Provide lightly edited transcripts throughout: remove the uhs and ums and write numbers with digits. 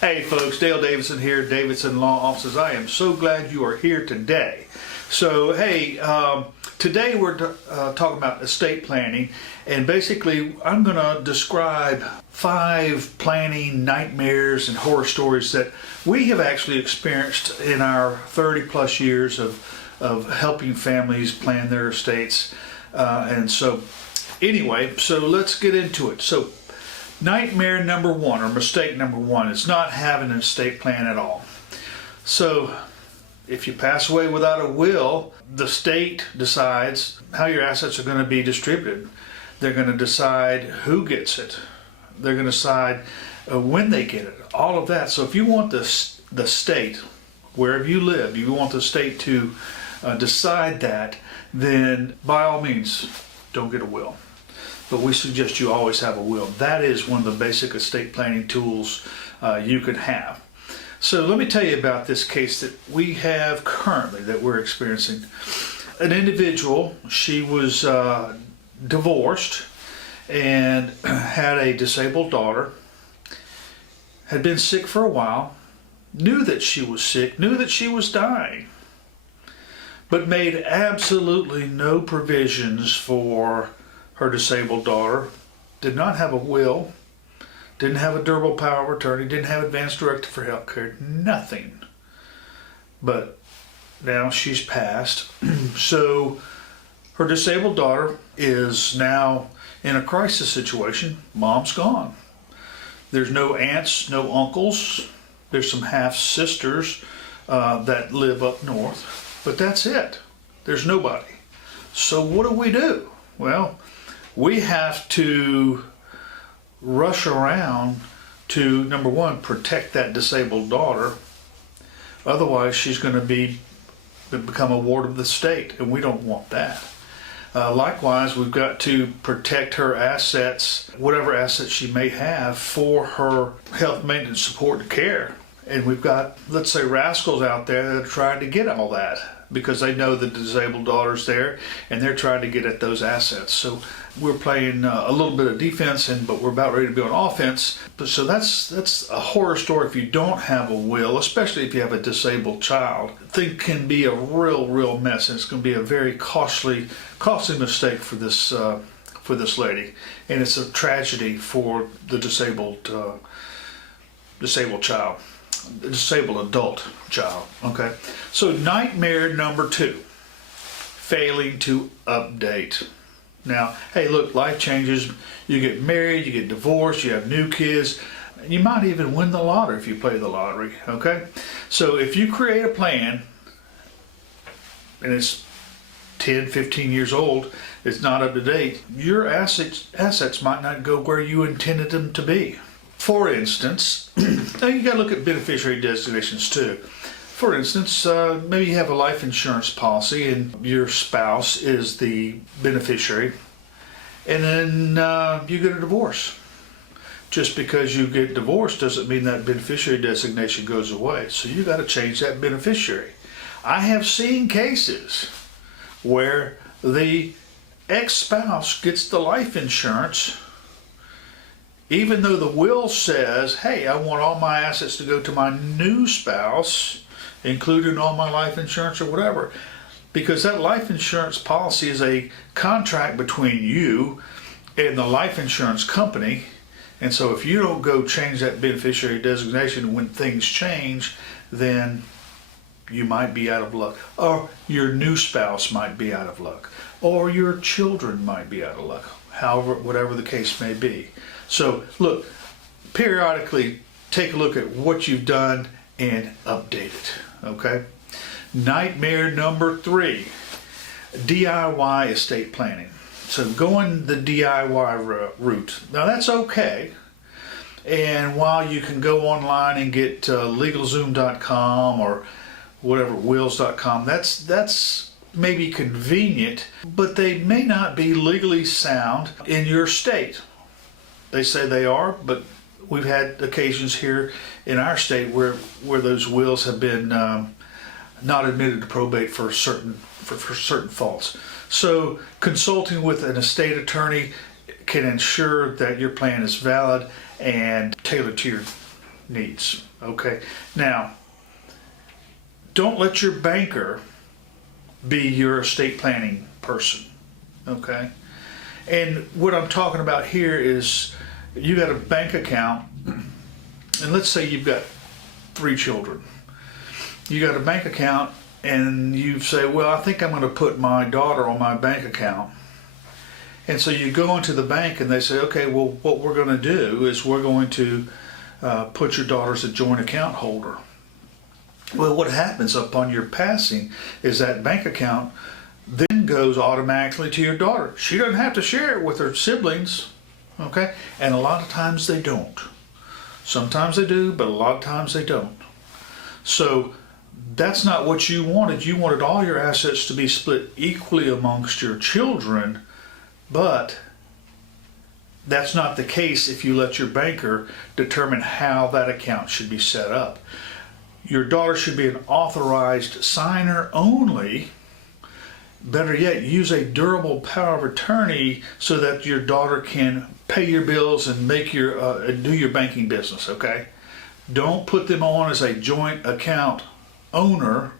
Hey folks, Dale Davidson here, Davidson Law Offices. I am so glad you are here today. So hey, today we're talking about estate planning, and basically I'm going to describe 5 planning nightmares and horror stories that we have actually experienced in our 30 plus years of helping families plan their estates. So let's get into it. So nightmare number 1, or mistake number 1, is not having an estate plan at all. So if you pass away without a will, the state decides how your assets are going to be distributed. They're going to decide who gets it. They're going to decide when they get it, all of that. So if you want the state, wherever you live, you want the state to decide that, then by all means, don't get a will. But we suggest you always have a will. That is one of the basic estate planning tools you can have. So let me tell you about this case that we have currently that we're experiencing. An individual, she was divorced and had a disabled daughter, had been sick for a while, knew that she was sick, knew that she was dying, but made absolutely no provisions for her disabled daughter, did not have a will, didn't have a durable power of attorney, didn't have advance directive for health care, nothing. But now she's passed. So her disabled daughter is now in a crisis situation. Mom's gone. There's no aunts, no uncles. There's some half sisters that live up north, but that's it. There's nobody. So what do? Well, we have to rush around to, number 1, protect that disabled daughter. Otherwise, she's going to become a ward of the state, and we don't want that. Likewise, we've got to protect her assets, whatever assets she may have, for her health maintenance support and care. And we've got, let's say, rascals out there that are trying to get all that because they know the disabled daughter's there and they're trying to get at those assets. So we're playing a little bit of defense, but we're about ready to be on offense. So that's a horror story if you don't have a will, especially if you have a disabled child. Thing can be a real mess, and it's going to be a very costly mistake for this lady, and it's a tragedy for the disabled child. A disabled adult child. Okay, so nightmare number 2, failing to update. Now, hey, look, life changes. You get married, you get divorced, you have new kids. You might even win the lottery if you play the lottery. Okay, so if you create a plan and it's 10, 15 years old, it's not up to date, your assets might not go where you intended them to be. For instance, now you got to look at beneficiary designations too. For instance, maybe you have a life insurance policy and your spouse is the beneficiary, and then you get a divorce. Just because you get divorced doesn't mean that beneficiary designation goes away. So you got to change that beneficiary. I have seen cases where the ex-spouse gets the life insurance, even though the will says, hey, I want all my assets to go to my new spouse, including all my life insurance or whatever. Because that life insurance policy is a contract between you and the life insurance company. And so if you don't go change that beneficiary designation when things change, then you might be out of luck. Or your new spouse might be out of luck. Or your children might be out of luck. However, whatever the case may be. So look, periodically take a look at what you've done and update it, okay? Nightmare number 3, DIY estate planning. So going the DIY route. Now that's okay. And while you can go online and get LegalZoom.com or whatever, wills.com, that's maybe convenient, but they may not be legally sound in your state. They say they are, but we've had occasions here in our state where those wills have been not admitted to probate for certain faults. So consulting with an estate attorney can ensure that your plan is valid and tailored to needs. Okay, now don't let your banker be your estate planning person. Okay, and what I'm talking about here is you got a bank account, and let's say you've got 3 children. You got a bank account, and you say, well, I think I'm going to put my daughter on my bank account. And so you go into the bank and they say, okay, well, what we're going to do is we're going to put your daughter as a joint account holder. Well, what happens upon your passing is that bank account then goes automatically to your daughter. She doesn't have to share it with her siblings, okay? And a lot of times they don't. Sometimes they do, but a lot of times they don't. So that's not what you wanted. You wanted all your assets to be split equally amongst your children, but that's not the case if you let your banker determine how that account should be set up. Your daughter should be an authorized signer only. Better yet, use a durable power of attorney so that your daughter can pay your bills and make your do your banking business, okay? Don't put them on as a joint account owner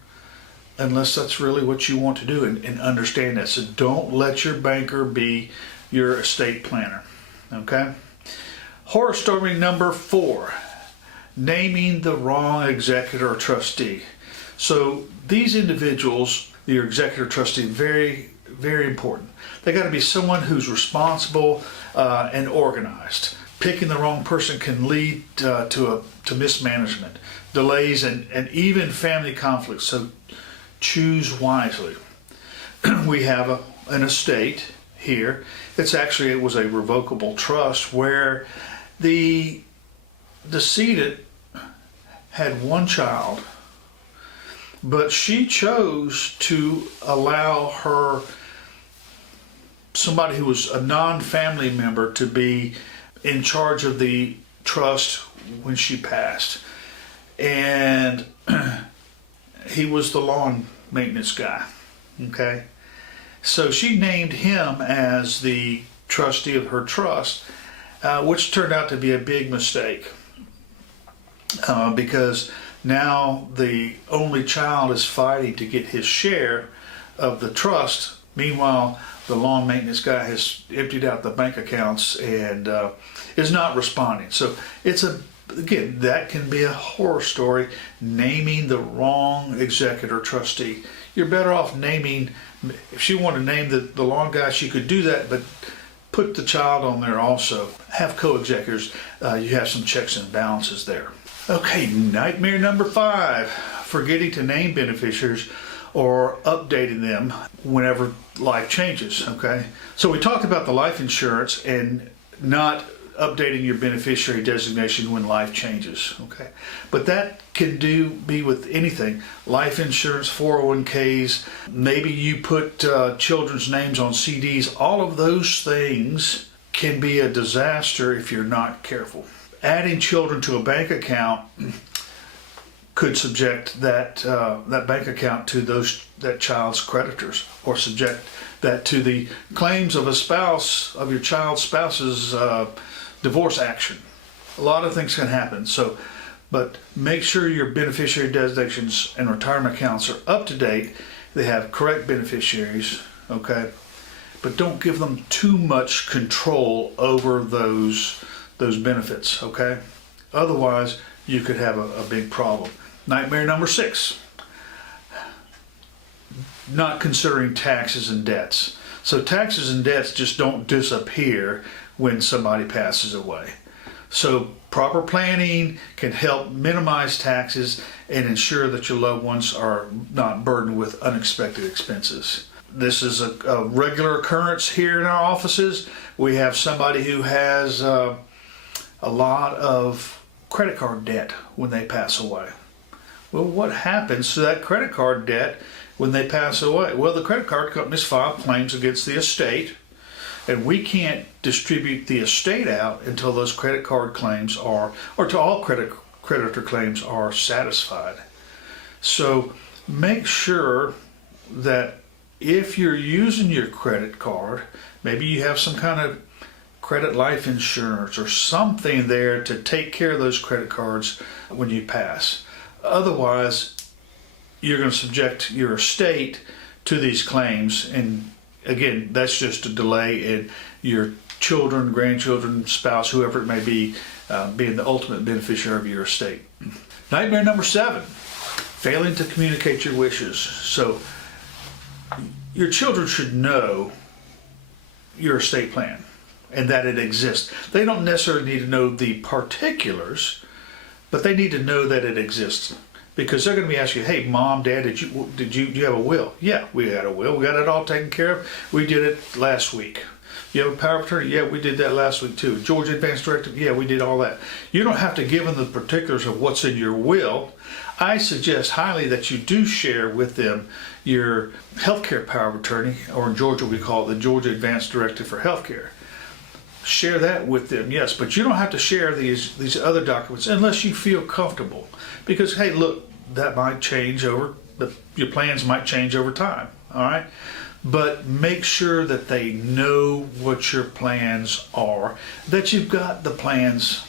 unless that's really what you want to do, and understand that. So don't let your banker be your estate planner, okay? Horror story number 4, naming the wrong executor or trustee. So these individuals, your executor trustee, very, very important. They got to be someone who's responsible and organized. Picking the wrong person can lead to mismanagement, delays, and even family conflicts. So choose wisely. We have an estate here. It was a revocable trust where the decedent had 1 child, but she chose to allow somebody who was a non-family member to be in charge of the trust when she passed. And he was the lawn maintenance guy, okay? So she named him as the trustee of her trust, which turned out to be a big mistake because now the only child is fighting to get his share of the trust. Meanwhile, the lawn maintenance guy has emptied out the bank accounts and is not responding. So again, that can be a horror story, naming the wrong executor trustee. You're better off naming, if she wanted to name the lawn guy, she could do that, but put the child on there also. Have co-executors. You have some checks and balances there. Okay, nightmare number 5, forgetting to name beneficiaries or updating them whenever life changes, okay? So we talked about the life insurance and not updating your beneficiary designation when life changes, okay? But that can be with anything. Life insurance, 401ks, maybe you put children's names on CDs. All of those things can be a disaster if you're not careful. Adding children to a bank account could subject that bank account to that child's creditors, or subject that to the claims of your child's spouse's divorce action. A lot of things can happen. But make sure your beneficiary designations and retirement accounts are up to date. They have correct beneficiaries, okay? But don't give them too much control over those benefits, okay? Otherwise, you could have a big problem. Nightmare number 6, not considering taxes and debts. So taxes and debts just don't disappear when somebody passes away. So proper planning can help minimize taxes and ensure that your loved ones are not burdened with unexpected expenses. This is a regular occurrence here in our offices. We have somebody who has a lot of credit card debt when they pass away. Well, what happens to that credit card debt when they pass away? Well, the credit card companies file claims against the estate, and we can't distribute the estate out until those credit card claims or to all creditor claims are satisfied. So make sure that if you're using your credit card, maybe you have some kind of credit life insurance, or something there to take care of those credit cards when you pass. Otherwise, you're going to subject your estate to these claims, and again, that's just a delay in your children, grandchildren, spouse, whoever it may be, being the ultimate beneficiary of your estate. Nightmare number 7, failing to communicate your wishes. So your children should know your estate plan and that it exists. They don't necessarily need to know the particulars, but they need to know that it exists, because they're going to be asking you, hey, Mom, Dad, do you have a will? Yeah, we had a will. We got it all taken care of. We did it last week. You have a power of attorney? Yeah, we did that last week too. Georgia Advance Directive? Yeah, we did all that. You don't have to give them the particulars of what's in your will. I suggest highly that you do share with them your healthcare power of attorney, or in Georgia we call it the Georgia Advance Directive for Healthcare. Share that with them, yes, but you don't have to share these other documents unless you feel comfortable. Because, hey, look, that might change your plans might change over time, all right? But make sure that they know what your plans are, that you've got the plans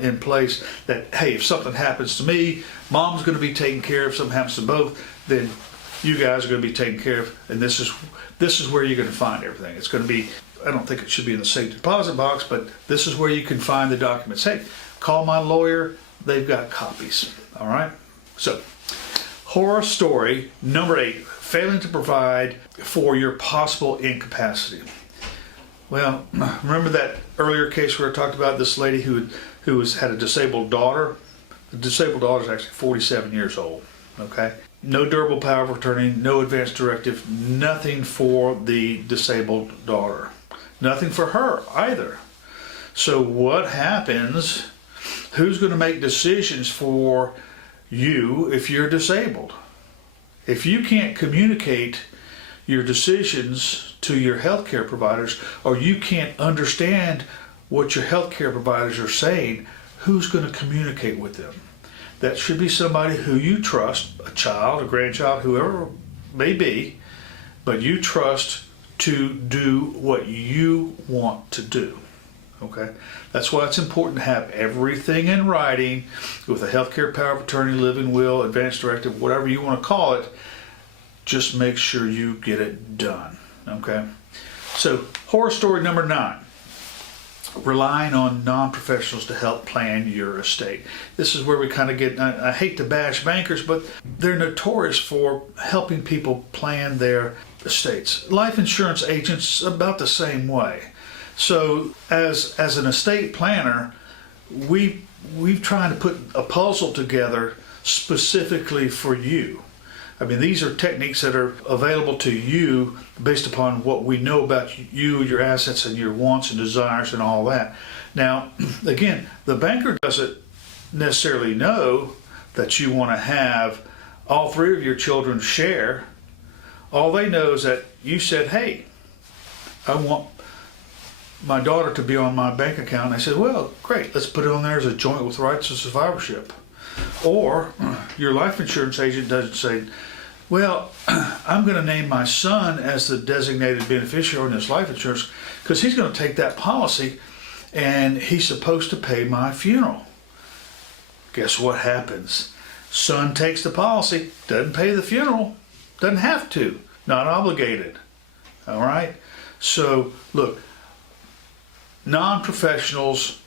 in place, that, hey, if something happens to me, Mom's going to be taken care of. Something happens to both, then you guys are going to be taken care of, and this is where you're going to find everything. It's going to be, I don't think it should be in the safe deposit box, but this is where you can find the documents. Hey, call my lawyer. They've got copies, all right? So, horror story number 8, failing to provide for your possible incapacity. Well, remember that earlier case where I talked about this lady who had a disabled daughter? The disabled daughter is actually 47 years old, okay? No durable power of attorney, no advance directive, nothing for the disabled daughter. Nothing for her either. So what happens? Who's going to make decisions for you if you're disabled? If you can't communicate your decisions to your healthcare providers, or you can't understand what your healthcare providers are saying, who's going to communicate with them? That should be somebody who you trust, a child, a grandchild, whoever it may be, but you trust to do what you want to do. Okay? That's why it's important to have everything in writing with a healthcare power of attorney, living will, advance directive, whatever you want to call it. Just make sure you get it done. Okay? So, horror story number 9. Relying on non-professionals to help plan your estate. This is where we kind of get, I hate to bash bankers, but they're notorious for helping people plan their estates. Life insurance agents, about the same way. So as an estate planner, we've tried to put a puzzle together specifically for you. I mean, these are techniques that are available to you based upon what we know about you, your assets, and your wants and desires and all that. Now, again, the banker doesn't necessarily know that you want to have all 3 of your children share. All they know is that you said, hey, I want my daughter to be on my bank account. And I said, well, great, let's put it on there as a joint with rights of survivorship. Or your life insurance agent doesn't say, well, I'm going to name my son as the designated beneficiary on this life insurance because he's going to take that policy and he's supposed to pay my funeral. Guess what happens? Son takes the policy, doesn't pay the funeral, doesn't have to, not obligated. All right? So, look, non-professionals,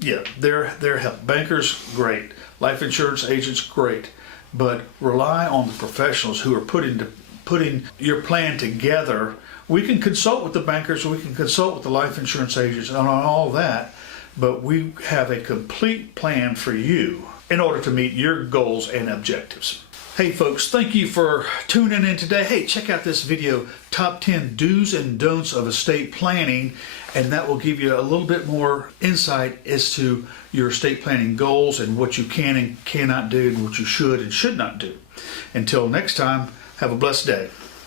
yeah, they're help. Bankers, great. Life insurance agents, great. But rely on the professionals who are putting your plan together. We can consult with the bankers, we can consult with the life insurance agents and on all that, but we have a complete plan for you in order to meet your goals and objectives. Hey folks, thank you for tuning in today. Hey, check out this video, Top 10 Do's and Don'ts of Estate Planning, and that will give you a little bit more insight as to your estate planning goals and what you can and cannot do and what you should and should not do. Until next time, have a blessed day.